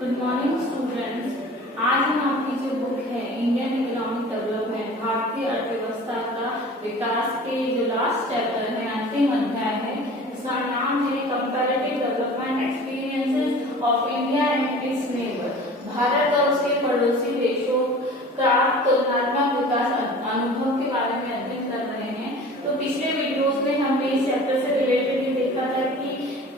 Good morning students. आज हम आपकी जो बुक है इंडियन इकोनॉमिक डेवलपमेंट, भारतीय अर्थव्यवस्था का विकास के जो लास्ट चैप्टर है, अंतिम अध्याय है, इसका नाम है comparative development experiences of India and it's neighbour. Bharat और उसके पड़ोसी देशों का तुलनात्मक विकास अनुभव के बारे में अध्ययन कर रहे हैं। तो पिछले वीडियोस में हमने इस चैप्टर से रिलेटेड ये देखा था कि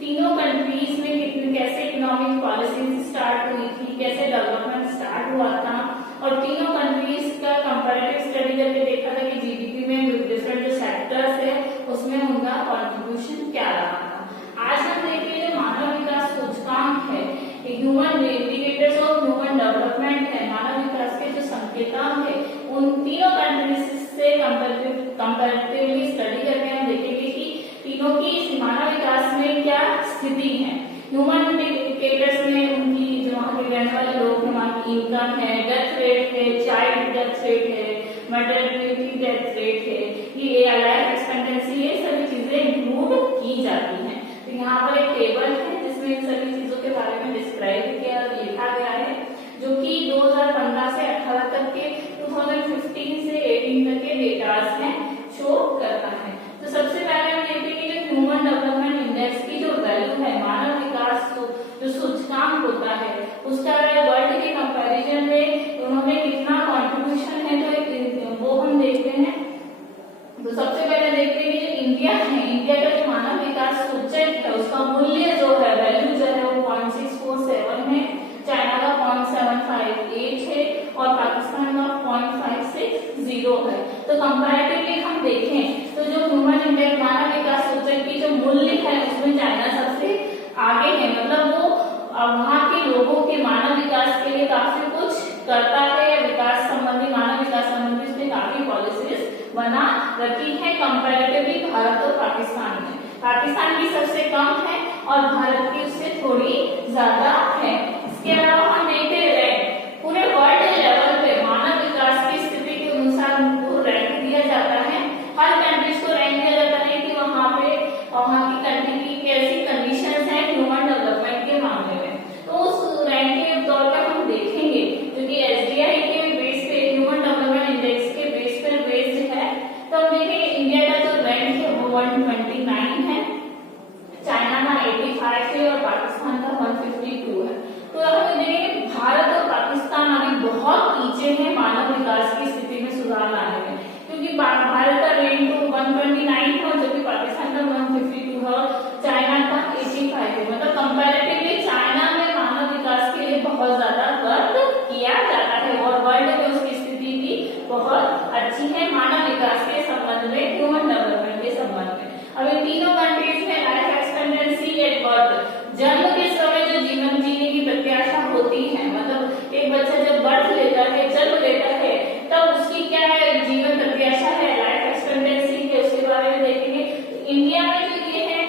तीनों कंट्रीज में कैसे इकोनॉमिक पॉलिसीज स्टार्ट हुई थी, कैसे डेवलपमेंट स्टार्ट हुआ था, और तीनों कंट्रीज का कंपैरेटिव स्टडी करके देखा था कि जीडीपी में डिफरेंट जो सेक्टर्स है उसमें उनका कंट्रीब्यूशन क्या रहा था। आज हम देखेंगे जो मानव विकास सूचकांक है, human indicators of human development है, मानव विकास के जो संकेतांक है, उन तीनों कंट्रीज से कंपैरेटिवली स्टडी करके हम देखेंगे कि तीनों की मानव विकास में क्या स्थिति है। ह्यूमन इंडिकेटर्स में उनकी जो वहाँ के रहने वाले लोग हैं, वहाँ की इनकम है, डेथ रेट है, चाइल्ड डेथ रेट है, मर्टलिटी डेथ रेट है, ये लाइफ एक्सपेक्टेंसी है, सभी चीजें इंक्लूड की जाती हैं। तो यहाँ पर एक टेबल है जिसमें इन सभी चीजों के बारे में डिस्क्राइब किया और लिखा गया है, जो कि 2015 से 18 तक के 2015 से 18 तक के डेटास हैं शो करता है। तो सबसे पहले हम देखते हैं कि जो ह्यूमन डेवलपमेंट इंडेक्स की जो वैल्यू है, मानव विकास जो सूचकांक होता है, उसका वर्ल्ड के कंपैरिजन में उन्होंने कितना कंट्रीब्यूशन है तो वो हम देखते हैं। तो सबसे पहले देखते हैं कि जो इंडिया है, इंडिया का जो मानव विकास सूचक है उसका मूल्य जो है, वैल्यू जो है वो 0.647 है, चाइना का 0.758 है और पाकिस्तान का 0.560 है। तो कंपैरेटिवली हम देखें तो जो ह्यूमन इंडेक्स मानव विकास सूचक की जो मूल्य है उसमें चाइना सबसे आगे है, मतलब वो वहाँ के लोगों के मानव विकास के लिए काफी कुछ करता है, या विकास संबंधी मानव विकास संबंधी उसने काफी पॉलिसीज बना रखी है कंपैरेटिवली भारत और पाकिस्तान में। पाकिस्तान की सबसे कम है और भारत की उससे थोड़ी ज्यादा है। इसके अलावा हम देखते हैं पूरे वर्ल्ड लेवल पे मानव विकास की स्थिति के अनुसार उनको रैंक दिया जाता है। हर कंट्रीज को रैंक दिया जाता है कि वहाँ पे वहाँ की कंट्री की कैसी कंडीशंस हैं ह्यूमन डेवलपमेंट के मामले में। तो उस रैंक के तौर पर हम देखेंगे क्योंकि एसडीआई के बेस पे, ह्यूमन डेवलपमेंट इंडेक्स के बेस पर बेस्ड है, तो हम देखेंगे इंडिया का जो रैंक है वो 129 है, चाइना का 85 है और पाकिस्तान का 152 है। तो हम देखेंगे भारत और पाकिस्तान अभी बहुत पीछे है मानव विकास की स्थिति में सुधार लाने में, क्योंकि भारत का रैंक तो 129 है जबकि पाकिस्तान का 152 है और चाइना का 85 है। मतलब कंपैरेटिवली चाइना में मानव विकास के लिए बहुत ज्यादा वर्क किया जाता है और वर्ल्ड में उसकी स्थिति भी बहुत अच्छी है मानव विकास के संबंध में, ह्यूमन डेवलपमेंट के संबंध में। अब इन तीनों कंट्रीज में लाइफ एक्सपेक्टेंसी एट बर्थ, जन्म के समय जो जीवन जीने की प्रत्याशा होती है, मतलब एक बच्चा जब बर्थ लेता है, जन्म लेता है, तब उसकी क्या है जीवन प्रत्याशा है, लाइफ एक्सपेक्टेंसी है, उसके बारे में देखेंगे। इंडिया में जो ये है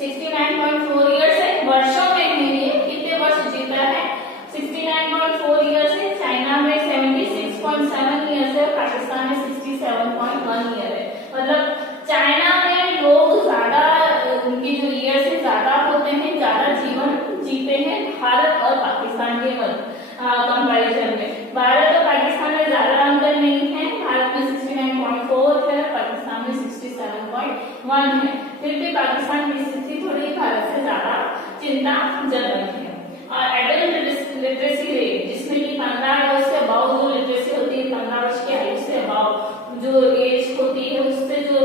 69.4 इयर्स है, वर्षों में है ये कितने वर्ष जीता है, 69.4 इयर्स है। चाइना में 76.7 इयर्स है, पाकिस्तान में 67.1 ईयर है। मतलब चाइना में लोग ज्यादा, उनकी जो ईयर्स है ज्यादा होते हैं, ज्यादा जीवन जीते हैं भारत और पाकिस्तान के कंपैरिजन में। भारत और पाकिस्तान में ज्यादा अंतर नहीं है, भारत में 69.4 है, पाकिस्तान में 67.1 है। फिर भी पाकिस्तान की स्थिति थोड़ी भारत से ज्यादा चिंताजनक है। और एडल्ट लिटरेसी रेट, जिसमें कि 15 वर्ष से अबाउ जो लिटरेसी होती है, 15 वर्ष की आयु से अबाउ जो एज होती है, उससे जो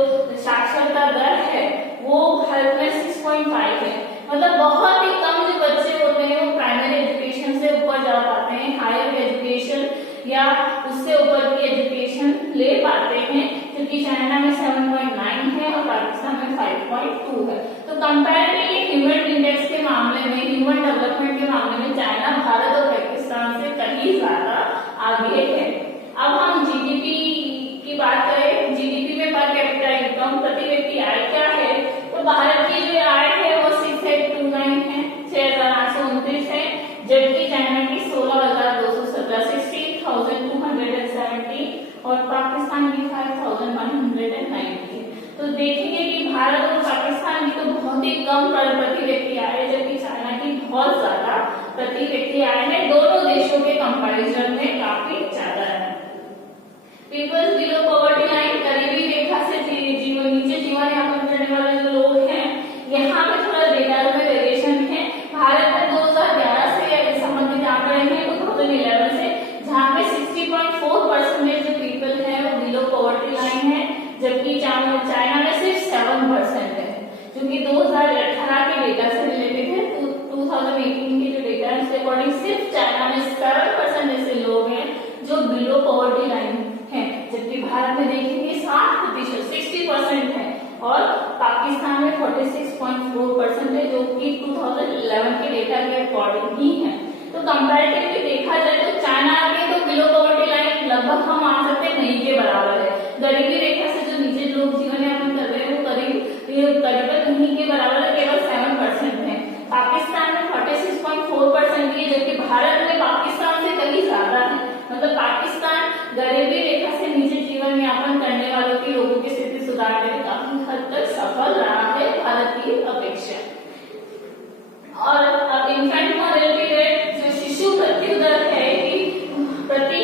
साक्षरता दर है वो भारत में 6.5 है। मतलब बहुत ही कम जो बच्चे होते हैं वो प्राइमरी एजुकेशन से ऊपर जा पाते हैं, हायर एजुकेशन या उससे ऊपर की एजुकेशन ले पाते हैं, क्योंकि चाइना में 7.9 है और पाकिस्तान में 5.2 है। तो कंपैरेटिवली ह्यूमन इंडेक्स के मामले में, ह्यूमन डेवलपमेंट के मामले में चाइना भारत और पाकिस्तान से कहीं ज्यादा आगे है। अब हम जीडीपी की बात करें, जीडीपी में पर कैपिटा इनकम, प्रति व्यक्ति आय क्या है, तो भारत की जो आय है वो 6829 है, 6829 है, जबकि चाइना की 16,217 16,270 और पाकिस्तान की 5,190 है। तो देखेंगे कि भारत और पाकिस्तान की तो बहुत ही कम प्रति व्यक्ति आय है, जबकि चाइना की बहुत ज्यादा प्रति व्यक्ति आय है दोनों देशों के कंपैरिजन में काफी ज्यादा है। पीपल्स बिलो पॉवर्टी लाइन, गरीबी रेखा से नीचे जीवन यापन करने वाले जो लोग हैं, यहाँ पे थोड़ा डेटा में वेरिएशन है। भारत में 2011 से संबंधित आंकड़े हैं 2011 से, जहाँ पे 60.4% जो पीपल है वो बिलो पॉवर्टी लाइन है, जबकि चाइना में सिर्फ 7% है, जो कि 2018 के डेटा से रिलेटेड है। 2018 के जो डेटा है उसके अकॉर्डिंग सिर्फ चाइना में 7% ऐसे लोग हैं जो बिलो पॉवर्टी लाइन है, जबकि भारत में देखेंगे 60%, 60% है, और पाकिस्तान में 46.4% है, जो कि 2011 के डेटा के अकॉर्डिंग ही है। तो कंपैरेटिवली देखा जाए तो चाइना आगे तो बिलो पॉवर्टी लाइन लगभग हम मान सकते हैं नहीं के बराबर है। गरीबी रेखा से जो नीचे लोग जीवन यापन कर रहे हैं वो करीबन नहीं के बराबर है, केवल 7% है। पाकिस्तान में 46.4% है, जबकि भारत में पाकिस्तान से कहीं ज्यादा है। मतलब पाकिस्तान गरीबी रेखा से नीचे जीवन यापन करने वालों की लोगों की स्थिति सुधारने में काफी हद तक सफल रहा है भारत की अपेक्षा। और अब इन्फेंट मॉर्टेलिटी रेट, जो शिशु मृत्यु दर है कि प्रति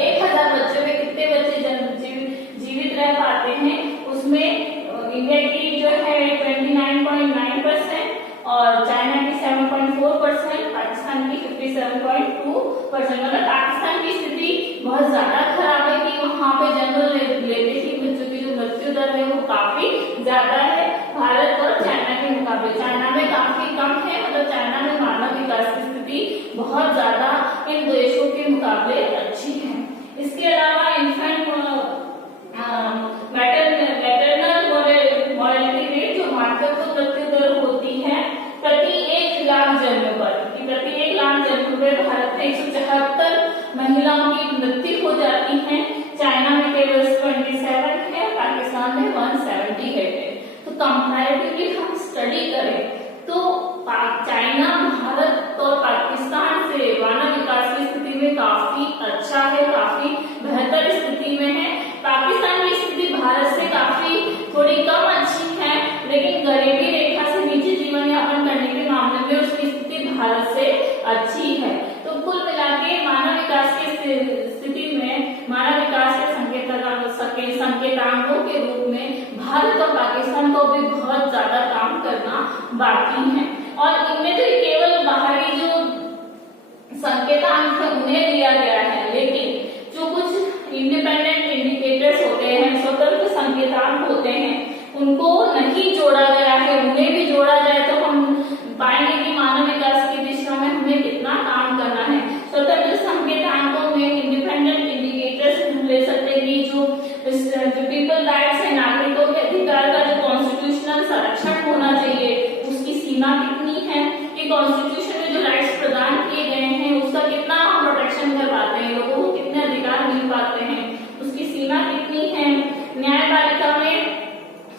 1000 बच्चों में कितने बच्चे जीवित रह पाते हैं, उसमें इंडिया की जो है 29.9% और चाइना की 7.4%, पाकिस्तान की 57.2%। मतलब पाकिस्तान की स्थिति बहुत ज्यादा खराब है कि वहाँ पे जनरल लेते ही बच्चों की जो मृत्यु दर है वो काफी ज्यादा है भारत और चाइना के मुकाबले। चाइना में काफी कम है, मतलब चाइना में मानव विकास की स्थिति बहुत ज्यादा इन देशों के मुकाबले अच्छी है। इसके अलावा इन्फेंट मैटरनल मॉर्टेलिटी रेट, जो मातृत्व मृत्यु दर होती है प्रति 1 लाख जन्म पर, कि प्रति 1 लाख जन्म पर भारत में 174 महिलाओं की मृत्यु हो जाती है, चाइना में केवल 27 है, पाकिस्तान में 178 है। तो कंपैरेटिवली हम स्टडी करें तो चाइना भारत और पाकिस्तान से मानव विकास की स्थिति में काफी अच्छा है, काफी बेहतर स्थिति में है। पाकिस्तान की स्थिति भारत से काफी थोड़ी कम अच्छी है, लेकिन गरीबी रेखा से नीचे जीवन यापन करने के मामले में उसकी स्थिति भारत से अच्छी है। तो कुल मिला के मानव विकास की स्थिति में, मानव विकास के संकेतांकों के रूप में भारत और पाकिस्तान को भी बहुत ज्यादा काम करना बाकी है। और इनमें तो केवल बाहरी जो संकेतांक है उन्हें दिया गया है, लेकिन जो कुछ इंडिपेंडेंट इंडिकेटर्स होते हैं, स्वतंत्र संकेतांक होते हैं, उनको नहीं जोड़ा गया है। उन्हें भी जोड़ा जाए तो हम पाएंगे कि मानव विकास की दिशा में हमें कितना काम करना है। स्वतंत्र संकेतांकों में इंडिपेंडेंट इंडिकेटर्स ले सकते हैं कि जो पीपल राइट्स है, नागरिकों के अधिकार का जो कॉन्स्टिट्यूशनल संरक्षण होना चाहिए उसकी सीमा कितनी है, कि कॉन्स्टिट्यूशन में जो राइट्स प्रदान किए गए हैं उसका कितना हम प्रोटेक्शन कर पाते हैं, लोगों को कितने अधिकार मिल पाते हैं, उसकी सीमा कितनी है। न्यायपालिका में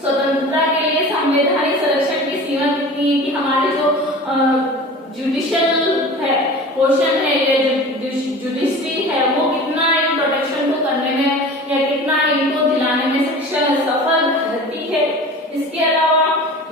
स्वतंत्रता के लिए संवैधानिक संरक्षण की सीमा कितनी है, कि हमारे जो जुडिशियल है पोर्शन है या जुडिशरी है वो कितना इन प्रोटेक्शन को करने में या कितना इनको दिलाने में सफल रहती है। इसके अलावा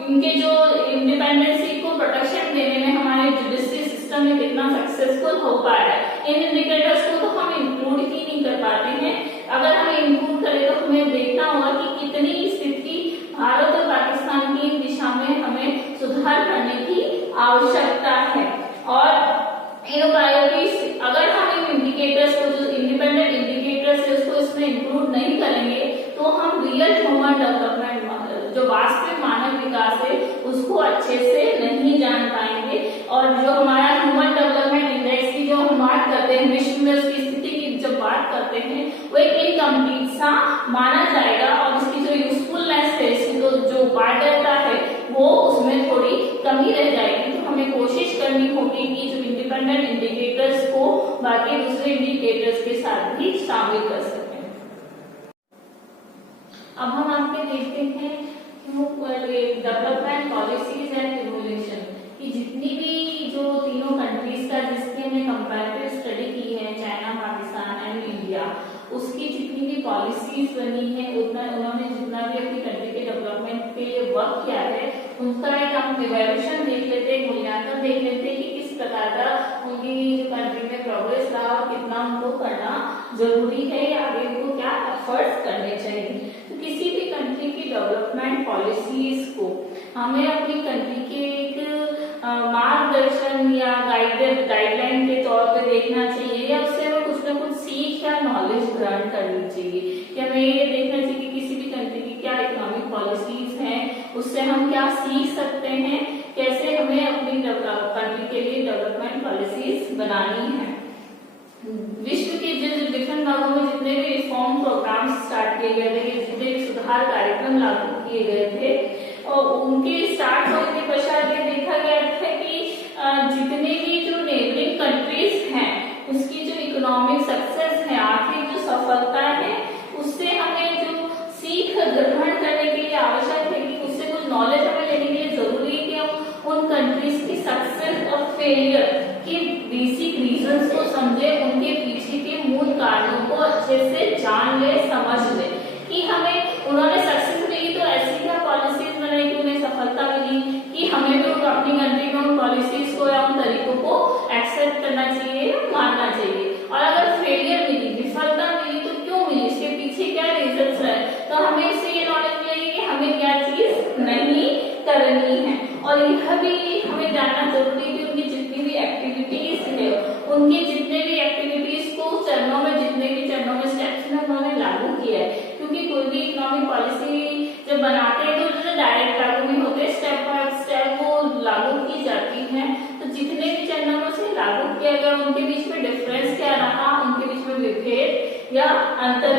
इनके जो इंडिपेंडेंसी को प्रोटेक्शन देने में हमारे जुडिशरी सिस्टम में कितना सक्सेसफुल हो पाया है। इन इंडिकेटर्स को तो हम इंक्लूड ही नहीं कर पाते हैं। अगर हम इंक्लूड करें तो हमें देखना होगा कि कितनी स्थिति भारत और पाकिस्तान की इन दिशा में हमें सुधार करने की आवश्यकता है। और इन उपायों की अगर हम इन इंडिकेटर्स को, जो इंडिपेंडेंट इंडिकेटर्स है, उसको इसमें इंक्लूड नहीं करेंगे तो हम रियल ह्यूमन डेवलपमेंट, जो वास्तविक मानव विकास है, उसको अच्छे से नहीं जान पाएंगे। और जो हमारा ह्यूमन डेवलपमेंट इंडेक्स की जो हम बात करते हैं, विश्व में उसकी स्थिति की जब बात करते हैं, वो एक इनकम्प्लीट सा माना जाएगा और इसकी जो यूजफुलनेस है, इसकी जो पारदर्शिता है, वो उसमें थोड़ी कमी रह जाएगी। तो हमें कोशिश करनी होगी कि जो इंडिपेंडेंट इंडिकेटर्स को बाकी दूसरे इंडिकेटर्स के साथ भी शामिल कर सकें। अब हम आपके देखते हैं डेवलपमेंट पॉलिसीज एंड रेगुलेशन की जितनी भी जो तीनों कंट्रीज का जिसकी हमने कंपैरेटिव स्टडी की है, चाइना, पाकिस्तान एंड इंडिया, उसकी जितनी भी पॉलिसीज बनी है, उन्होंने जितना भी अपनी कंट्री के डेवलपमेंट के लिए वर्क किया है, उनका एक हम इवैल्यूएशन देख लेते हैं, मूल्यांकन देख लेते हैं कि किस प्रकार का उनकी कंट्री में प्रोग्रेस रहा और कितना उनको करना जरूरी है या आगे उनको क्या एफर्ट्स करने चाहिए। तो किसी भी कंट्री की डेवलपमेंट पॉलिसीज को हमें अपनी कंट्री के एक मार्गदर्शन या गाइडलाइन के तौर पे देखना चाहिए, या उससे हमें कुछ ना कुछ सीख या नॉलेज ग्रहण करनी चाहिए। कि हमें ये देखना चाहिए कि किसी भी कंट्री की क्या इकोनॉमिक पॉलिसीज हैं, उससे हम क्या सीख सकते हैं, कैसे हमें अपनी कंट्री के लिए डेवलपमेंट पॉलिसीज बनानी है। विश्व के डिफरेंट भागों में जितने भी रिफॉर्म प्रोग्राम स्टार्ट किए गए थे, जितने भी सुधार कार्यक्रम लागू किए गए थे, और उनके स्टार्ट होने के पश्चात ये देखा गया था कि जितने भी जो नेबरिंग कंट्रीज हैं उसकी जो इकोनॉमिक सक्सेस है, आर्थिक जो सफलता है, उससे हमें जो सीख ग्रहण करने के लिए आवश्यक है कि उससे कुछ नॉलेज हमें लेने के लिए जरूरी है कि हम उन कंट्रीज की सक्सेस और फेलियर के बेसिक रीजंस को समझे, उनके पीछे के मूल कारणों को अच्छे से जान ले, समझ ले कि हमें उन्होंने सक्सेस मिली तो ऐसी क्या पॉलिसीज बनाई कि उन्हें सफलता मिली, कि हमें भी अपनी कंट्री में उन पॉलिसीज को या उन तरीकों को एक्सेप्ट करना चाहिए, मानना चाहिए। और अगर फेलियर मिली, विफलता मिली, तो क्यों मिली, इसके पीछे क्या रीजंस है, तो हमें इससे ये नॉलेज मिलेगी कि हमें क्या चीज नहीं करनी है। और यह भी हमें जानना जरूरी है कि उनकी जितनी भी एक्टिविटीज है, उनके जितने भी एक्टिविटीज को चरणों में, जितने भी चरणों में स्टेप्स में उन्होंने लागू किया है, क्योंकि कोई भी इकोनॉमिक पॉलिसी जब बनाते हैं तो जो डायरेक्ट लागू नहीं होते, स्टेप बाय स्टेप वो लागू की जाती है। तो जितने भी चरणों से लागू किया गया उनके बीच में डिफरेंस क्या रहा, उनके बीच में विभेद या अंतर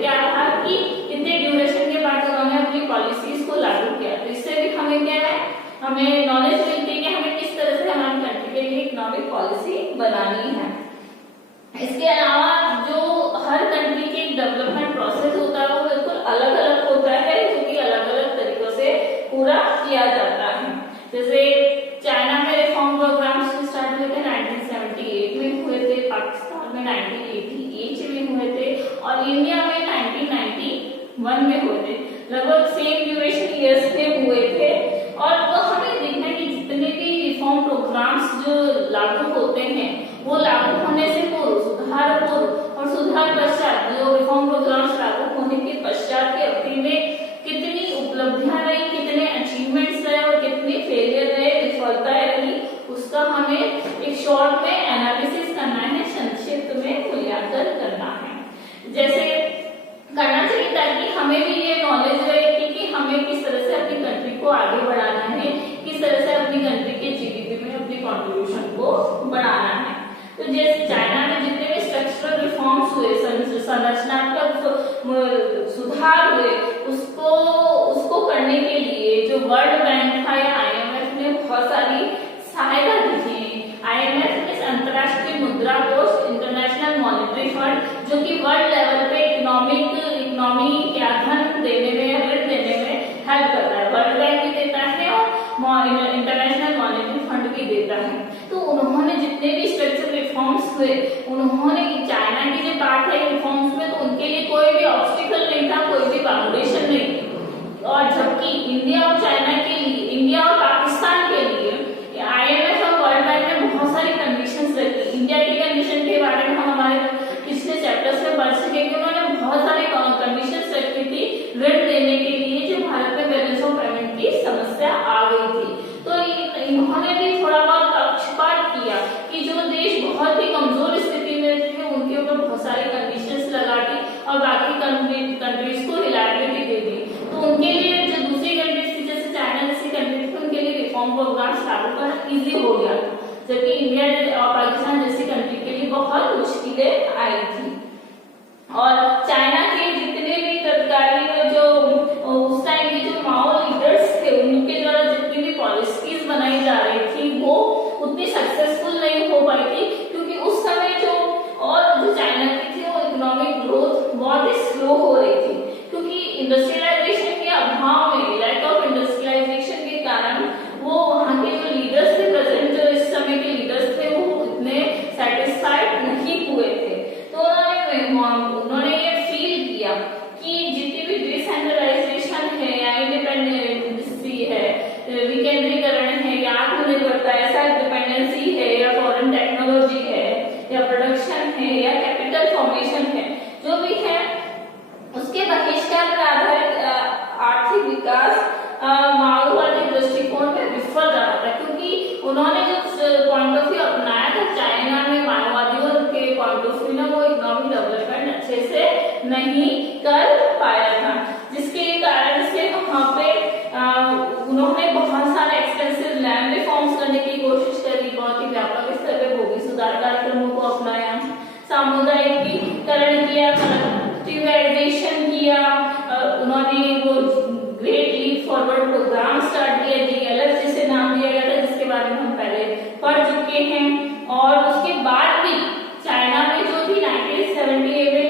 क्या रहा कि कितने ड्यूरेशन के बाद उन्होंने अपनी पॉलिसीज को लागू किया। तो इससे भी हमें क्या है, हमें नॉलेज मिलती है कि हमें किस तरह से हमारी कंट्री के लिए इकोनॉमिक पॉलिसी बनानी है। इसके अलावा जो हर कंट्री के डेवलपमेंट प्रोसेस होता है वो बिल्कुल अलग अलग होता है, जो कि अलग अलग तरीकों से पूरा किया जाता है। जैसे चाइना में रिफॉर्म प्रोग्राम स्टार्ट हुए थे 1978 में हुए थे, पाकिस्तान में 1988 में हुए थे और इंडिया में 1991 में हुए थे। लगभग सेम ड्यूरेशन ईयर्स में हुए थे। और वो हमें देखना है कि जितने भी रिफॉर्म प्रोग्राम्स जो लागू होते हैं वो लागू होने से पूर्व, सुधार पूर्व और सुधार पश्चात, जो रिफॉर्म प्रोग्राम्स लागू होने के पश्चात की अवधि में कितनी उपलब्धियां रही, कितने अचीवमेंट्स रहे और कितनी फेलियर रहे, विफलताएं रही, उसका हमें एक शॉर्ट में एनालिसिस करना है, संक्षिप्त में मूल्यांकन करना है। जैसे करना चाहिए ताकि हमें भी ये नॉलेज रहे कि हमें किस तरह से अपनी कंट्री को आगे बढ़ाना है, किस तरह से अपनी कंट्री के जीडीपी में अपनी कंट्रीब्यूशन को बढ़ाना है। तो जैसे चाइना में जितने भी स्ट्रक्चरल रिफॉर्म्स हुए, संरचनात्मक सुधार हुए, उसको करने के लिए जो वर्ल्ड बैंक था या IMF ने बहुत सारी सहायता दी थी। IMF इस अंतर्राष्ट्रीय मुद्रा कोष, इंटरनेशनल मॉनेटरी फंड, जो कि वर्ल्ड लेवल पे इकोनॉमी क्या धन देने में, ऋण देने में हेल्प करता है। वर्ल्ड बैंक भी देता है और इंटरनेशनल मॉनेटरी फंड भी देता है। तो उन्होंने जितने भी स्ट्रक्चरल रिफॉर्म्स हुए, उन्होंने चाइना की जो पार्ट है रिफॉर्म्स में, तो उनके लिए कोई भी ऑब्स्टिकल नहीं था, कोई भी बाउंडेशन नहीं थी। और जबकि इंडिया और चाइना के लिए, इंडिया और पाकिस्तान के लिए IMF और वर्ल्ड बैंक ने बहुत सारी कंडीशंस रखी। इंडिया की कंडीशन के बारे में हम हमारे पिछले चैप्टर्स में पढ़ चुके कि उन्होंने बहुत सारी कंडीशंस रखी थी ऋण देने के लिए, जो भारत में बैलेंस ऑफ पेमेंट की समस्या आ गई थी। तो इन्होंने भी थोड़ा बहुत पक्षपात किया कि जो देश बहुत ही कमजोर स्थिति में थे उनके ऊपर बहुत सारी कंडीशंस लगा दी और बाकी कंट्रीज को रिलायबिलिटी दे दी। तो उनके लिए जो दूसरी कंट्रीज थी, जैसे चाइना जैसी कंट्रीज थी, उनके लिए रिफॉर्म प्रोग्राम लागू करना इजी हो गया, जबकि इंडिया और पाकिस्तान जैसी कंट्री के लिए बहुत मुश्किलें आई थी। और चाइना के जितने भी तत्कालीन जो उस टाइम के जो माओ लीडर्स थे, उनके द्वारा जितनी भी पॉलिसीज बनाई जा रही थी वो उतनी सक्सेसफुल नहीं हो पाई थी, क्योंकि उस समय जो चाइना की थी वो इकोनॉमिक ग्रोथ बहुत ही स्लो हो रही थी, क्योंकि इंडस्ट्रियलाइजेशन के अभाव में, लैक ऑफ इंडस्ट्रियलाइजेशन के कारण वो वहाँ के जो लीडर्स थे, प्रेजेंट जो इस समय के लीडर्स थे, वो उतने सेटिस्फाइड नहीं हुए थे। तो उन्होंने ये फील किया कि जितनी भी डिसेंट्रलाइजेशन है या इंडिपेंडेंसी है, विकेंद्रीकरण है या आत्मनिर्भरता है, सेल्फ डिपेंडेंसी है या फॉर्मेशन है जो भी है उसके बहिष्कार पर आधारित आर्थिक विकास माओवादी दृष्टिकोण में विफल रहा था, क्योंकि उन्होंने जो पॉइंट ऑफ व्यू अपनाया था चाइना में माओवादियों के पॉइंट ऑफ व्यू ना, वो इकोनॉमिक डेवलपमेंट अच्छे से नहीं कर पाया था, जिसके कारण से वहाँ पे उन्होंने बहुत सारे एक्सटेंसिव लैंड रिफॉर्म्स करने की कोशिश करी, बहुत ही व्यापक स्तर पे भूमि सुधार कार्यक्रमों को अपनाया, सामुदायिकीकरण किया, कलेक्टिवाइजेशन किया, उन्होंने वो great leap forward programme start किया, GLF जिसे नाम दिया गया था, जिसके बारे में हम पहले पढ़ चुके हैं। और उसके बाद भी चाइना में जो थी 1978 में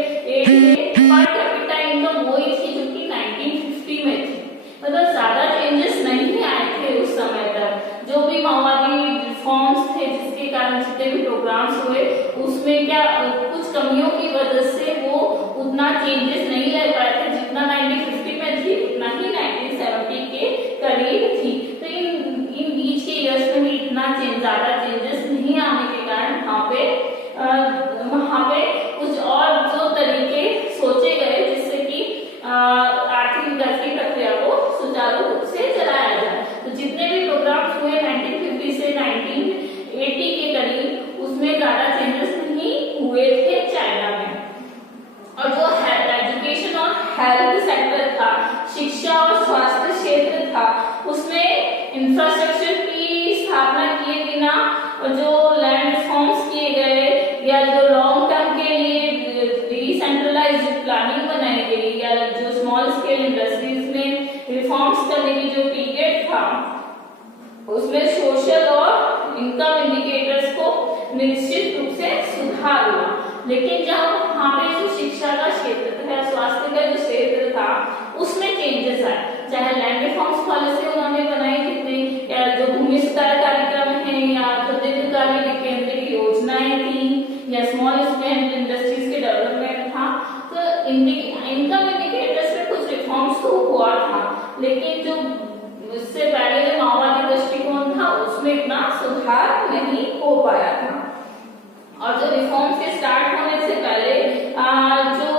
पर कैपिटा इनकम वही थी जो कि 1950 में थी, मतलब ज्यादा चेंजेस नहीं आए थे उस समय तक। जो भी माओवादी रिफॉर्म्स थे जिसके कारण जितने भी प्रोग्राम्स हुए उसमें क्या कुछ कमियों की वजह से वो उतना चेंजेस नहीं ले पाए थे, जितना 1950 में थी उतना ही 1970 के करीब थी। तो इन बीच के इयर्स में भी इतना ज्यादा चेंजेस नहीं आने के कारण वहाँ पे कुछ और जो तरीके सोचे गए जिससे कि आर्थिक विकास की प्रक्रिया को सुचारू रूप से चलाया जाए। तो जितने भी प्रोग्राम्स हुए 1950 से 1980 के करीब उसमें ज्यादा चेंजेस नहीं हुए थे चाइना में। और जो एजुकेशन और हेल्थ सेक्टर था, शिक्षा और स्वास्थ्य क्षेत्र था, उसमें इंफ्रास्ट्रक्चर की स्थापना किए बिना जो लैंड रिफॉर्म्स किए गए या जो लॉन्ग टर्म के लिए डिसेंट्रलाइज्ड प्लानिंग बनाई गई या जो स्मॉल स्केल इंडस्ट्रीज में रिफॉर्म्स करने की जो पीरियड था उसमें सोशल और इनकम इंडिकेटर्स को निश्चित रूप से सुधार हुआ। लेकिन जब वहाँ पे जो शिक्षा का क्षेत्र था, स्वास्थ्य का जो क्षेत्र था, उसमें चेंजेस आए, चाहे लैंड रिफॉर्म्स पॉलिसी उन्होंने बनाई जितनी, या जो भूमि सुधार कार्यक्रम है, या तो दीर्घकालीन केंद्र की योजनाएं थी, या स्मॉल स्केल इंडस्ट्रीज के डेवलपमेंट था। तो इनकम इंडिकेटर्स में कुछ रिफॉर्म्स तो हुआ था, लेकिन जो इससे पहले जो माओवादी दृष्टिकोण था उसमें इतना सुधार नहीं हो पाया था। और जो रिफॉर्म्स के स्टार्ट होने से पहले जो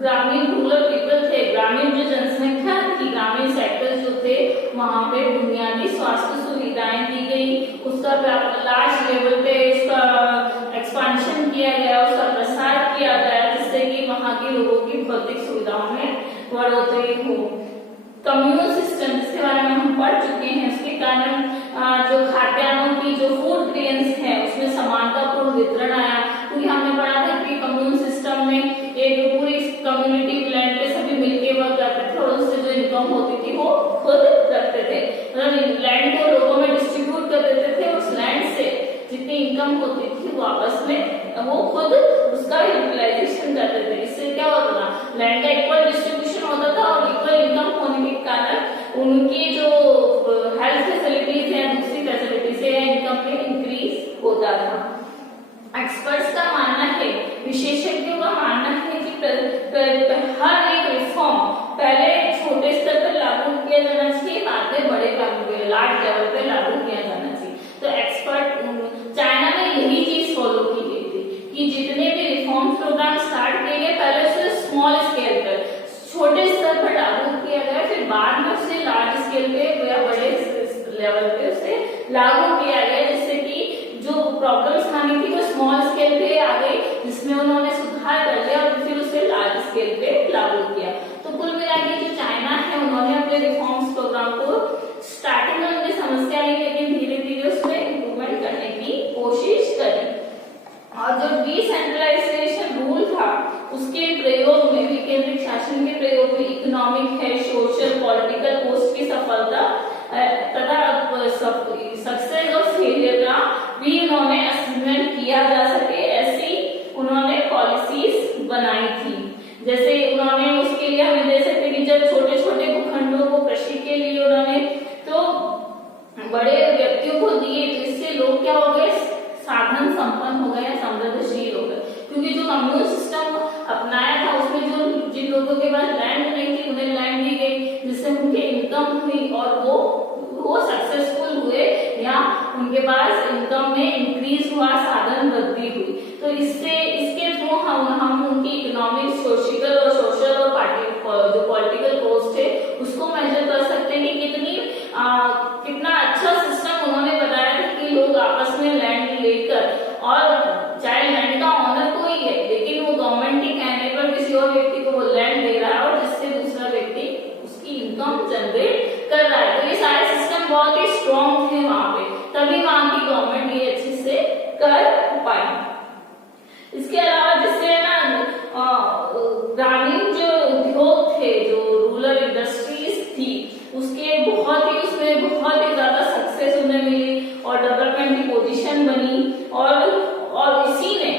ग्रामीण रूरल पीपल थे, ग्रामीण जो जनसंख्या थी, ग्रामीण सेक्टर्स जो थे, वहां पे बुनियादी स्वास्थ्य सुविधाएं दी गई, उसका लार्ज लेवल पे इसका एक्सपेंशन किया गया, उसका प्रसार किया गया, जिससे कि वहां के लोगों की भौतिक सुविधाओं में बढ़ोतरी हो। कम्यूनल सिस्टम जिसके बारे में हम पढ़ चुके हैं, उसके कारण जो खाद्यान्नों की जो फूड ग्रेन्स है उसमें समानतापूर्ण वितरण आया, क्योंकि हमने पढ़ा था कि कम्यूनल सिस्टम में एक पूरी कम्युनिटी लैंड पे सभी मिलकर वर्क करते थे और उससे जो इनकम होती थी वो खुद रखते थे, मतलब लैंड को लोगों में डिस्ट्रीब्यूट कर देते थे, उस लैंड से जितनी इनकम होती थी वो आपस में वो खुद उसका यूटिलाइजेशन करते थे। इससे क्या होता था, लैंड का इक्वल डिस्ट्रीब्यूशन होता था और इक्वल इनकम होने के कारण उनकी जो हेल्थ फैसिलिटीज है, दूसरी फैसिलिटीज है, इनकम में इंक्रीज होता था। एक्सपर्ट्स का मानना है, विशेषज्ञों का मानना है कि हर एक रिफॉर्म पहले छोटे स्तर पर लागू किया जाना चाहिए, बाद में बड़े लार्ज लेवल पे लागू किया जाना चाहिए। तो एक्सपर्ट चाइना में यही चीज फॉलो की गई थी कि जितने भी रिफॉर्म प्रोग्राम स्टार्ट किए गए पहले उसे स्मॉल स्केल पर, छोटे स्तर पर लागू किया गया, फिर बाद में उसे लार्ज स्केल पे या बड़े लेवल पे उसे लागू किया गया, जिससे कि जो प्रॉब्लम्स आनी थी वो स्मॉल स्केल पे आ गई, जिसमें उन्होंने सुधार कर लिया और फिर उसे लार्ज स्केल पे लागू किया। तो कुल मिला के जो चाइना है उन्होंने अपने रिफॉर्म्स प्रोग्राम को स्टार्टिंग में उनकी समस्या आई, लेकिन धीरे धीरे उसमें इम्प्रूवमेंट करने की कोशिश करी। और जो डिसेंट्रलाइजेशन रूल था उसके प्रयोग में भी, केंद्रीय शासन के प्रयोग में इकोनॉमिक है, सोशल पॉलिटिकल पोस्ट की सफलता तथा सक्सेस और फेलियर का भी उन्होंने असेसमेंट किया जा सके, ऐसी उन्होंने पॉलिसीज बनाई थी। जैसे उन्होंने उसके लिए हमें दे सकते कि जब छोटे छोटे भूखंडों को कृषि के लिए उन्होंने तो बड़े व्यक्तियों को दिए, तो इससे लोग क्या हो गए, साधन संपन्न हो गए, समृद्धशील हो गए, क्योंकि जो कम्युनल सिस्टम अपनाया था उसमें जो जिन लोगों के पास लैंड नहीं थी उन्हें लैंड दी गई, जिससे उनके इनकम हुई और वो सक्सेसफुल हुए या उनके पास इनकम में इंक्रीज हुआ, साधन वृद्धि हुई। तो इसके थ्रू हम कितना अच्छा सिस्टम उन्होंने बताया था कि लोग आपस में लैंड लेकर, और चाहे लैंड का ऑनर कोई है लेकिन वो गवर्नमेंट के कहने पर किसी और व्यक्ति को वो लैंड दे रहा है और जिससे दूसरा व्यक्ति उसकी इनकम जनरेट कर रहा है। तो ये सारे सिस्टम बहुत ही स्ट्रॉन्ग थे वहां पे, तभी वहां की गवर्नमेंट ये अच्छे से कर पाई। इसके अलावा जिससे ना ग्रामीण जो उद्योग थे, जो रूरल इंडस्ट्रीज थी, उसके उसमें बहुत ही ज्यादा सक्सेस उन्हें मिली और डेवलपमेंट की पोजीशन बनी, और इसी ने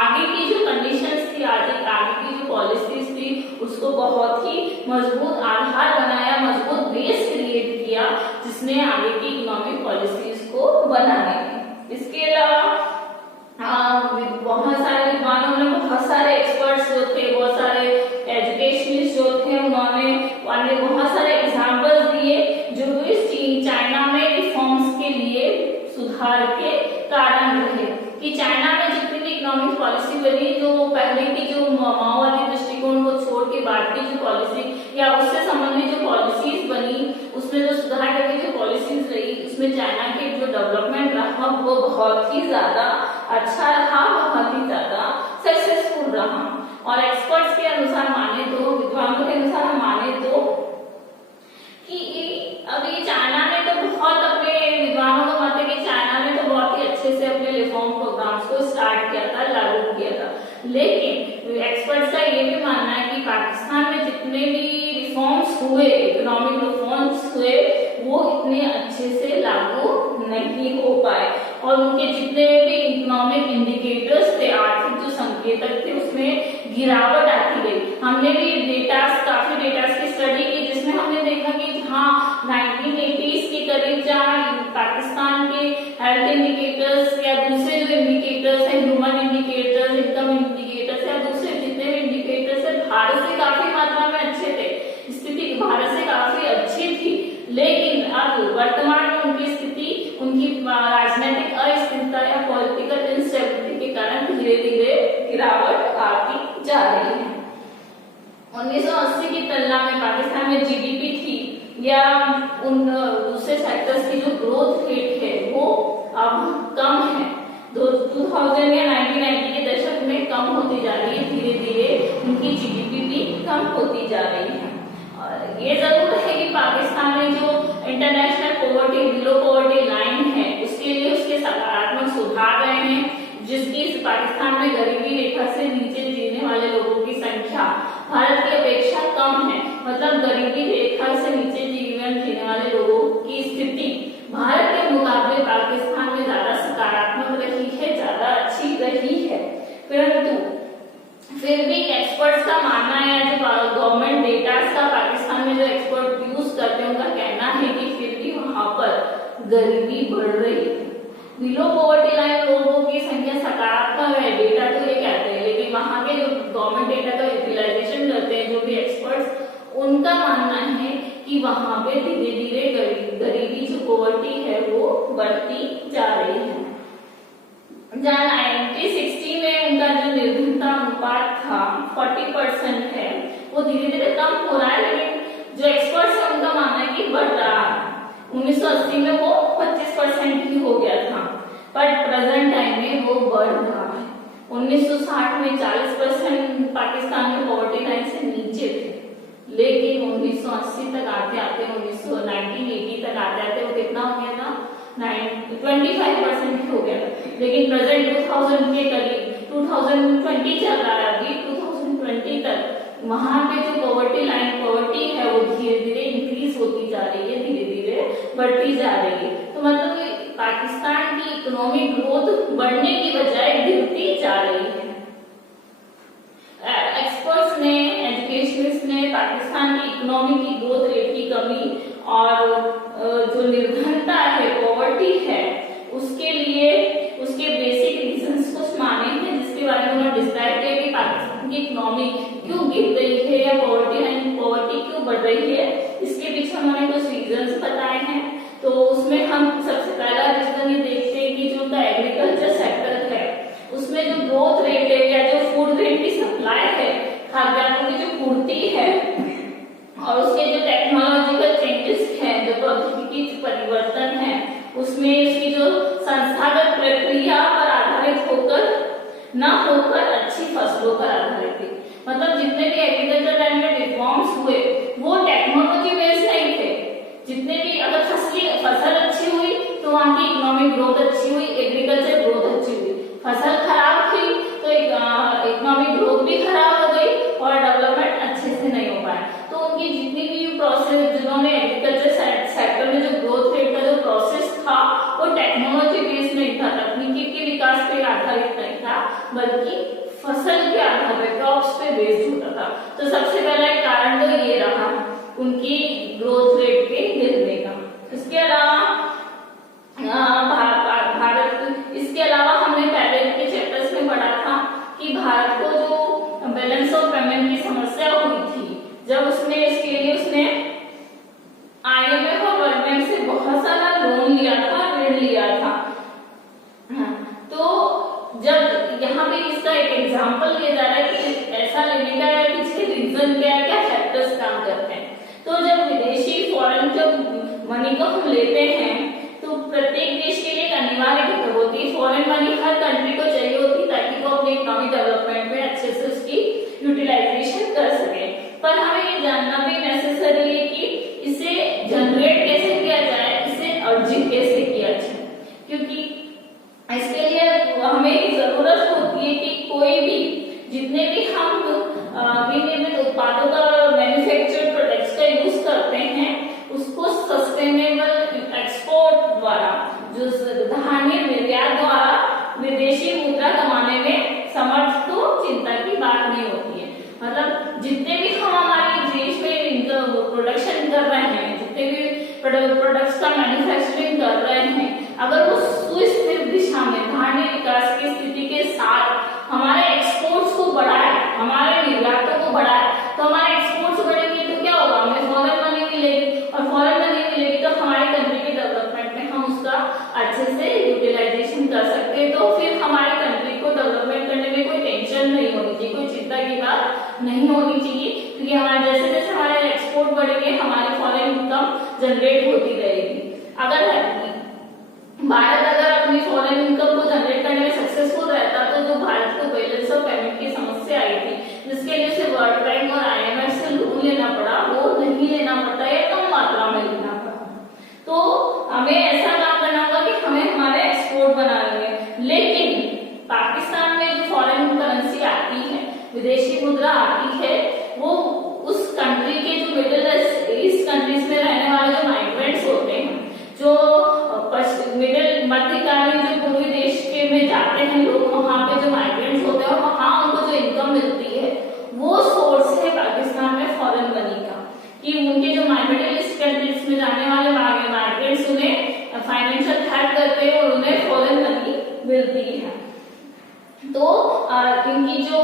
आगे की जो कंडीशंस थी, आगे की जो पॉलिसीज थी, उसको बहुत ही मजबूत आधार बनाया, मजबूत बेस क्रिएट किया, जिसने आगे की इकोनॉमिक पॉलिसीज को बनाने। इसके अलावा बहुत सारे विद्वानों ने, बहुत सारे एक्सपर्ट्स जो थे, बहुत सारे एजुकेशनिस्ट जो थे, उन्होंने बहुत सारे एग्जाम्पल्स दिए जो चाइना में रिफॉर्म्स के लिए सुधार के कारण रहे। कि चाइना में जितनी भी इकोनॉमिक पॉलिसी बनी, जो पहले की जो माओवादी दृष्टिकोण को छोड़ के बाद की जो पॉलिसी या उससे संबंधित जो पॉलिसीज बनी, उसमें जो सुधार करके जो पॉलिसीज रही, उसमें चाइना के जो डेवलपमेंट रहा वो बहुत ही ज्यादा अच्छा रहा, बहुत ही ज्यादा सक्सेसफुल रहा। और एक्सपर्ट्स के अनुसार माने तो, विद्वानों के अनुसार हम माने तो कि अभी चाइना ने तो बहुत, अपने विद्वानों का मत है कि चाइना ने तो बहुत ही अच्छे से अपने रिफॉर्म प्रोग्राम्स को स्टार्ट किया था, लागू किया था, लेकिन एक्सपर्ट्स का ये भी मानना है कि पाकिस्तान में जितने भी रिफॉर्म्स हुए, इकोनॉमिक रिफॉर्म्स हुए, वो इतने अच्छे से लागू नहीं हो पाए, और उनके जितने भी इकोनॉमिक इंडिकेटर्स थे, आर्थिक जो संकेतक थे, उसमें गिरावट आती गई। हमने भी काफी डेटास की स्टडी की, जिसमें हमने देखा कि हाँ 1980s के करीब जहाँ पाकिस्तान के हेल्थ इंडिकेटर्स या दूसरे जो इंडिकेटर्स है, ह्यूमन इंडिकेटर्स, इनकम इंडिकेटर्स या दूसरे जितने भी इंडिकेटर्स है, भारत से काफी मात्रा में अच्छे थे, स्थिति भारत से काफी अच्छी थी, लेकिन अब वर्तमान में उनकी स्थिति, उनकी राजनीतिक अस्थिरता या पॉलिटिकल इंस्टेबिलिटी के कारण धीरे धीरे गिरावट आती जा रही है। 1980 की तुलना में पाकिस्तान में जीडीपी थी या उन दूसरे सेक्टर्स की जो ग्रोथ रेट है वो अब कम है, 2000 या 1990 के दशक में कम होती जा रही है, धीरे धीरे उनकी जीडीपी भी कम होती जा रही है। और ये जरूर है कि पाकिस्तान में जो international poverty, below poverty line है, उसके लिए उसके सकारात्मक सुधार रहे हैं, जिसकी पाकिस्तान में गरीबी रेखा से नीचे जीने वाले लोगों की संख्या भारत की अपेक्षा कम है। मतलब गरीबी रेखा से नीचे जीवन जीने वाले लोगों की स्थिति भारत के मुकाबले पाकिस्तान में ज्यादा सकारात्मक रही है, ज्यादा अच्छी रही है। परंतु फिर भी एक्सपर्ट्स का मानना है, जो गवर्नमेंट डेटा का पाकिस्तान में जो एक्सपर्ट यूज करते हैं, उनका कहना है कि फिर भी वहां पर गरीबी बढ़ रही है। बिलो पॉवर्टी लाइन लोगों की संख्या सकारात्मक है, डेटा तो ये कहते हैं, लेकिन वहां के जो गवर्नमेंट डेटा का यूटिलाइजेशन करते हैं जो भी एक्सपर्ट्स, उनका मानना है कि वहां पे धीरे धीरे गरीबी जो पॉवर्टी है वो बढ़ती जा रही है। जहाँ 1960 में उनका जो निर्धनता अनुपात था 40% है, वो धीरे धीरे कम हो रहा है, लेकिन जो एक्सपर्ट्स है उनका मानना है कि बढ़ रहा है। 1980 में वो 25% ही हो गया था, पर प्रेजेंट टाइम में वो बढ़ रहा है। 1960 में 40% पाकिस्तान में पॉवर्टी लाइन से नीचे थे, लेकिन 1980 तक आते आते 1980 तक आते आते वो कितना हो गया था, 25% हो गया। लेकिन प्रेजेंट 2000 के करीब 2020 चल रहा है, अभी 2020 तक वहां पे जो पॉवर्टी है वो धीरे धीरे इंक्रीज होती जा रही है, धीरे धीरे बढ़ती जा रही है। तो मतलब पाकिस्तान की इकोनॉमिक ग्रोथ बढ़ने की बजाय गिरती जा रही है। एक्सपर्ट्स ने, एजुकेशनिस्ट ने पाकिस्तान की इकोनॉमी की ग्रोथ रेट की कमी और जो निर्धनता है, पॉवर्टी है, उसके लिए उसके बेसिक रीजंस कुछ माने हैं, जिसके बारे में उन्होंने डिस्क्राइब किया कि पाकिस्तान की इकोनॉमी क्यों गिर रही है या पॉवर्टी क्यों बढ़ रही है, इसके पीछे उन्होंने कुछ रीजंस बताए हैं। तो उसमें हम सबसे पहला रीजन ये देखते हैं कि जो उनका एग्रीकल्चर सेक्टर है, उसमें जो ग्रोथ रेट है या जो फूड रेट की सप्लाई है, खाद्यान्नों की जो पूर्ति है, और उसके जो टेक्नोलॉजिकल चेंजेस हैं, जो भी एग्रीकल्चर लैंड में रिफॉर्म्स हुए वो टेक्नोलॉजी बेस्ड नहीं थे। जितने भी अगर फसल अच्छी हुई तो वहाँ की इकोनॉमिक ग्रोथ अच्छी हुई, एग्रीकल्चर ग्रोथ अच्छी हुई। फसल खराब हुई तो इकोनॉमिक ग्रोथ भी खराब हो गई और डेवलपमेंट अच्छे से नहीं हो पाया। तो उनकी जितनी भी प्रोसेस, जिन्होंने एग्रीकल्चर सेक्टर में जो ग्रोथ रेट का जो प्रोसेस था वो टेक्नोलॉजी बेस्ड नहीं था, तकनीकी के विकास पे आधारित नहीं था, बल्कि फसल के आधार पे, क्रॉप्स पे बेस्ड होता था। तो सबसे पहला कारण तो ये रहा उनकी ग्रोथ रेट के गिरने का। इसके अलावा इसके अलावा हमने पहले के चैप्टर्स में पढ़ा था कि भारत को जो बैलेंस ऑफ पेमेंट की समस्या हुई थी, जब इसके लिए उसने IMF और वर्ल्ड बैंक से बहुत सारा लोन लिया था, ऋण लिया था। तो जब यहाँ पे इसका एक एग्जांपल लिया जा रहा है कि ऐसा लेने का पीछे रीजन क्या है, क्या फैक्टर्स काम करते हैं। तो जब विदेशी फॉरेन जब मनी को हम लेते हैं तो प्रत्येक देश के लिए एक अनिवार्य घटक होती है। फॉरेन मनी हर कंट्री को चाहिए होती ताकि वो अपने इकोनॉमिक डेवलपमेंट में अच्छे से उसकी यूटिलाइजेशन कर सके। पर हमें ये जानना भी नेसेसरी है कि इसे जनरेट कैसे किया जाए, इसे अर्जित कैसे किया जाए, क्योंकि इसके लिए हमें जरूरत होती है कि कोई भी जितने भी हम विनिर्मित उत्पादों का, मैन्युफैक्चर्ड प्रोडक्ट्स का यूज करते हैं उसको सस्टेनेबल एक्सपोर्ट द्वारा, जो धान्य निर्यात द्वारा विदेशी मुद्रा कमाने में समर्थ, तो चिंता की बात नहीं होती है। मतलब जितने भी हम हमारे देश में प्रोडक्शन कर रहे हैं, जितने भी प्रोडक्ट्स का मैन्युफैक्चरिंग कर रहे हैं, अगर वो सुस्थिर दिशा में धान्य विकास की स्थिति के साथ हमारे एक्सपोर्ट्स को बढ़ाए, हमारे निर्यातों को बढ़ाए, तो हमारे एक्सपोर्ट्स बढ़ेंगे तो क्या होगा, हमें फॉरेन मनी मिलेगी, और फॉरेन मनी मिलेगी तो हमारे कंट्री के डेवलपमेंट में हम उसका अच्छे से यूटिलाइजेशन कर सकते हैं। तो फिर हमारे कंट्री को डेवलपमेंट करने में कोई टेंशन नहीं होनी चाहिए, कोई चिंता की बात नहीं होनी चाहिए, क्योंकि हमारे जैसे जैसे हमारे एक्सपोर्ट बढ़ेंगे हमारी फॉरेन इनकम जनरेट होती रहेगी। भारत अगर अपनी फॉरेन इनकम को जनरेट करने में सक्सेसफुल रहता तो जो भारत को बैलेंस ऑफ पेमेंट की समस्या आई थी, जिसके लिए उसे वर्ल्ड बैंक और IMF से लोन लेना पड़ा, वो नहीं लेना पड़ता या कम मात्रा में लेना पड़ा। तो हमें ऐसा काम करना होगा कि हमें हमारे एक्सपोर्ट बना लेंगे। लेकिन पाकिस्तान में जो फॉरेन करेंसी आती है, विदेशी मुद्रा आती है, वो उस कंट्री के जो मिडिल ईस्ट कंट्रीज में रहने वाले जो माइग्रेंट्स होते हैं, जो मिडिल मध्यकालीन जो पूर्वी देश के में जाते हैं लोग, वहाँ पे जो माइग्रेंट्स होते हैं और वहाँ उनको जो इनकम मिलती है वो सोर्स है पाकिस्तान में फॉरेन मनी का, कि उनके जो मिडिल ईस्ट कंट्रीज में जाने वाले माइग्रेंट्स उन्हें फाइनेंशियल हेल्प करते हैं और उन्हें फॉरेन मनी मिलती है। तो इनकी जो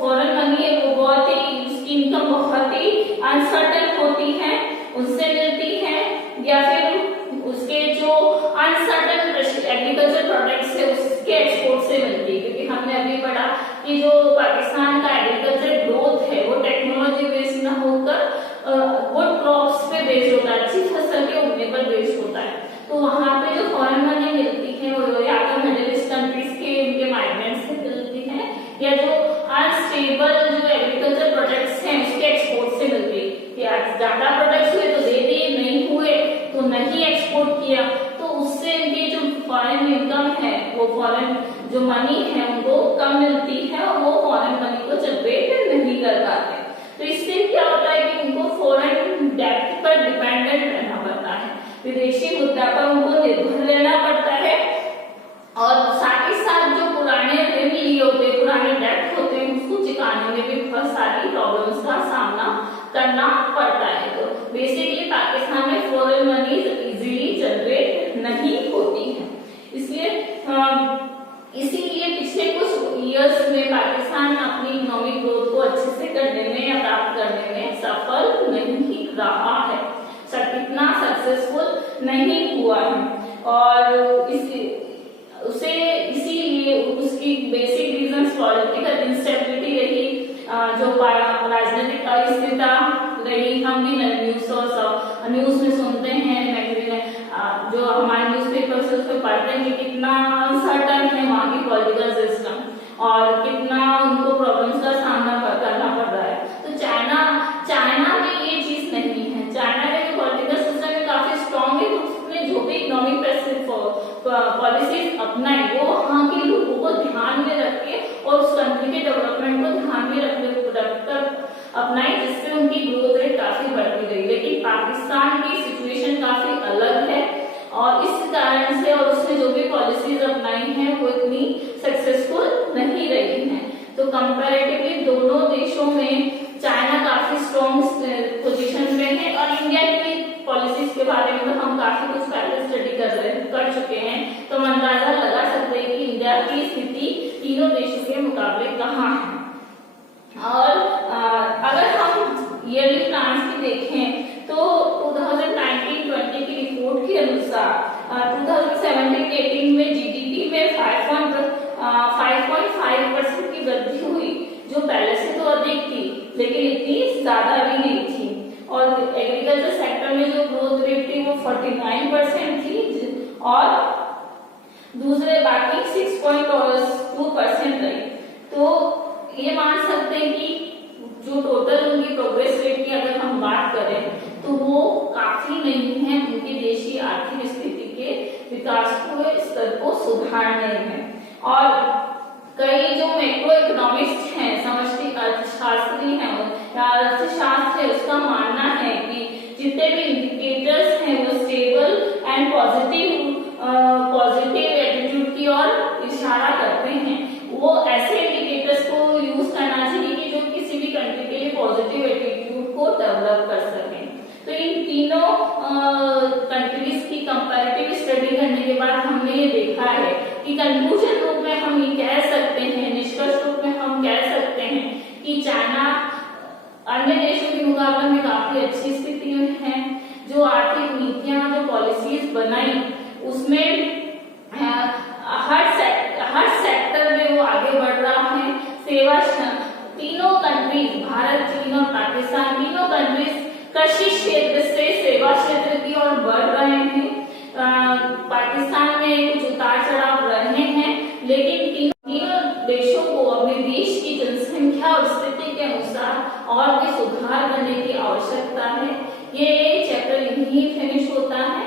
फॉरेन मनी है वो बहुत ही, उसकी इनकम बहुत ही अनसर्टेन होती है, उससे मिलती है, या फिर उसके जो अनसर्टेन एग्रीकल्चर प्रोडक्ट्स है उसके एक्सपोर्ट से मिलती है। क्योंकि हमने अभी पढ़ा कि जो पाकिस्तान का एग्रीकल्चर ग्रोथ है वो टेक्नोलॉजी बेस्ड न होकर वो क्रॉप्स पे बेस्ड होता है, अच्छी फसल के उगने पर बेस्ड होता है। तो वहाँ पे जो फॉरेन मनी मिलती है वो या तो मिडिल ईस्ट कंट्रीज के उनके माइग्रेंट्स से मिलती है, या जो अनस्टेबल जो एग्रीकल्चर प्रोडक्ट्स हैं उसके एक्सपोर्ट से मिलती है। ज्यादा प्रोडक्ट्स हुए तो दे दिए, नहीं हुए तो नहीं एक्सपोर्ट किया, तो उससे इनकी जो फॉरेन इनकम है, वो फॉरेन जो मनी है उनको कम मिलती है और वो फॉरेन मनी को जनरेट नहीं कर पाते। तो इससे क्या होता है कि उनको फॉरेन डेब्ट पर डिपेंडेंट रहना पड़ता है, विदेशी मुद्रा पर उनको निर्भर रहना पड़ता है, और साथ ही साथ जो पुराने ऋण लिए होते हैं, पुराने डेब्ट होते हैं, उसको चुकाने में भी बहुत सारी प्रॉब्लम्स का सामना करना पड़ता है। तो बेसिकली पाकिस्तान में फॉरेन मनी इजीली जनरेट नहीं होती है। इसीलिए पिछले कुछ इयर्स में पाकिस्तान अपनी इकोनॉमिक ग्रोथ को अच्छे से करने में या प्राप्त करने में सफल नहीं रहा है, इतना सक्सेसफुल नहीं हुआ है। और इसीलिए उसकी बेसिक रीजंस पॉलिटिकल इंस्टेबिलिटी रही, जो राजनीतिक अस्थिरता रही। हम भी न्यूज में सुनते हैं, जो हमारे न्यूज़पेपर से उसमें पढ़ते हैं कि कितना अनसर्टन है वहाँ की पॉलिटिकल सिस्टम और कितना उनको प्रॉब्लम्स का सामना करना पड़ रहा है। तो ध्यान में रखकर अपनाई, जिससे उनकी ग्रोथ रेट काफी बढ़ती गई। लेकिन पाकिस्तान की सिचुएशन काफी अलग है और इस कारण से और उसने जो भी पॉलिसीज अपनाई हैं वो इतनी सक्सेसफुल नहीं रही हैं। तो कंपैरेटिवली दोनों देशों में चाइना काफी स्ट्रॉन्ग पोजीशन में है और इंडिया की पॉलिसीज के बारे में तो हम काफी कुछ पहले स्टडी कर चुके हैं, तो हम अंदाजा लगा सकते हैं कि इंडिया की स्थिति तीनों देशों के मुकाबले कहाँ है। और अगर हम ईयरली प्लान्स की देखें तो 2019-20 की रिपोर्ट के अनुसार 2017-18 में जीडीपी में 5.5% की वृद्धि हुई, जो पहले से तो अधिक थी लेकिन इतनी ज्यादा भी नहीं थी। और एग्रीकल्चर सेक्टर में जो ग्रोथ रेट थी वो 49% थी और दूसरे बाकी 6.2% रही। तो ये मान सकते हैं कि जो टोटल उनकी प्रोग्रेस रेट की अगर हम बात करें तो वो काफी नहीं है उनके देश की आर्थिक स्थिति के विकास को स्तर को सुधारने में। और कई जो मैक्रो इकोनॉमिस्ट हैं, समष्टि अर्थशास्त्री हैं या अर्थशास्त्र है, उसका मानना है कि जितने भी इंडिकेटर्स हैं वो स्टेबल एंड पॉजिटिव एटीट्यूड की ओर इशारा करते हैं। वो ऐसे इंडिकेटर्स को यूज करना चाहिए कि जो किसी भी कंट्री के लिए पॉजिटिव एटीट्यूड को डेवलप कर सकें। तो इन तीनों कंट्रीज की कंपैरेटिव स्टडी करने के बाद हमने ये देखा है कि कंक्लूजन रूप में हम ये कह सकते हैं, निष्कर्ष रूप में हम कह सकते हैं कि चाइना अन्य देशों के मुकाबले में काफी अच्छी स्थिति में है। जो आर्थिक नीतियां, जो पॉलिसीज बनाई उसमें हर सेक्टर में वो आगे बढ़ रहा है। सेवा, तीनों कंट्रीज, भारत, चीन और पाकिस्तान, तीनों कंट्रीज कृषि क्षेत्र से सेवा क्षेत्र की ओर बढ़ रहे हैं। पाकिस्तान में कुछ उतार चढ़ाव रहे हैं, लेकिन तीनों देशों को अपने देश की जनसंख्या और स्थिति के अनुसार और भी सुधार करने की आवश्यकता है। ये चैप्टर यहीं फिनिश होता है।